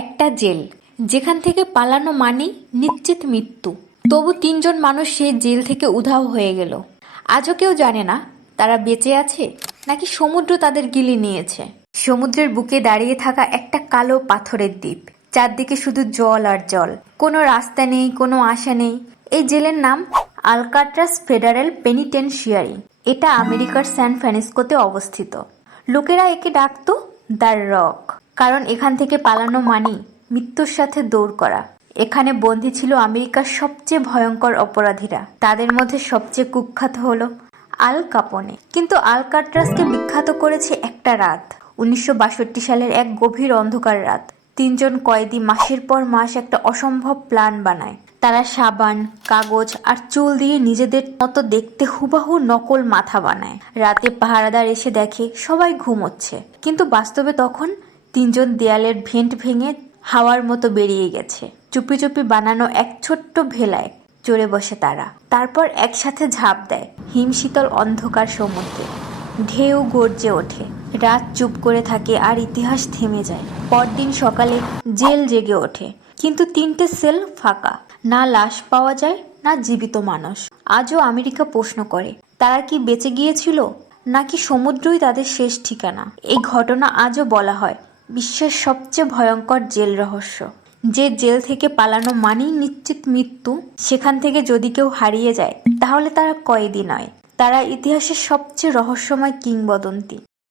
একটা জেল যেখান থেকে পালানো মানেই নিশ্চিত মৃত্যু। তবু তিনজন মানুষ সেই জেল থেকে উধাও হয়ে গেল। আজও কেউ জানে না তারা বেঁচে আছে নাকি সমুদ্র তাদের গিলে নিয়েছে। সমুদ্রের বুকে দাঁড়িয়ে থাকা একটা কালো পাথরের দ্বীপ, চারদিকে শুধু জল আর জল, কোনো রাস্তা নেই, কোনো আশা নেই। এই জেলের নাম আলকাট্রাস ফেডারেল পেনিটেনশিয়ারি। এটা আমেরিকার স্যান ফ্রান্সিসকোতে অবস্থিত। লোকেরা একে ডাকতো দ্য রক, কারণ এখান থেকে পালানো মানেই মৃত্যুর সাথে দৌড় করা। এখানে বন্দী ছিল আমেরিকার সবচেয়ে ভয়ঙ্কর অপরাধীরা। তাদের মধ্যে সবচেয়ে কুখ্যাত হলো আল কাপোনে। কিন্তু আলকাট্রাসকে বিখ্যাত করেছে একটা রাত, 1962 সালের এক গভীর অন্ধকার রাত। তিনজন কয়েদি মাসের পর মাস একটা অসম্ভব প্ল্যান বানায়। তারা সাবান, কাগজ আর চুল দিয়ে নিজেদের মতো দেখতে হুবাহু নকল মাথা বানায়। রাতে পাহারাদার এসে দেখে সবাই ঘুমোচ্ছে, কিন্তু বাস্তবে তখন তিনজন দেয়ালের ভেন্ট ভেঙে হাওয়ার মতো বেরিয়ে গেছে। চুপি চুপি বানানো এক ছোট্ট ভেলায় চড়ে বসে তারা। তারপর একসাথে ঝাঁপ দেয় হিমশীতল অন্ধকার সমুদ্রে। ঢেউ গর্জে ওঠে, রাত চুপ করে থাকে আর ইতিহাস থেমে যায়। পরদিন সকালে জেল জেগে ওঠে, কিন্তু তিনটে সেল ফাঁকা। না লাশ পাওয়া যায়, না জীবিত মানুষ। আজও আমেরিকা প্রশ্ন করে, তারা কি বেঁচে গিয়েছিল নাকি সমুদ্রই তাদের শেষ ঠিকানা। এই ঘটনা আজও বলা হয় বিশ্বের সবচেয়ে ভয়ঙ্কর জেল রহস্য। যে জেল থেকে পালানো মানেই নিশ্চিত মৃত্যু, সেখান থেকে যদি কেউ হারিয়ে যায় তাহলে তারা কয়েদি নয়, তারা ইতিহাসের সবচেয়ে রহস্যময় কিংবদন্তি।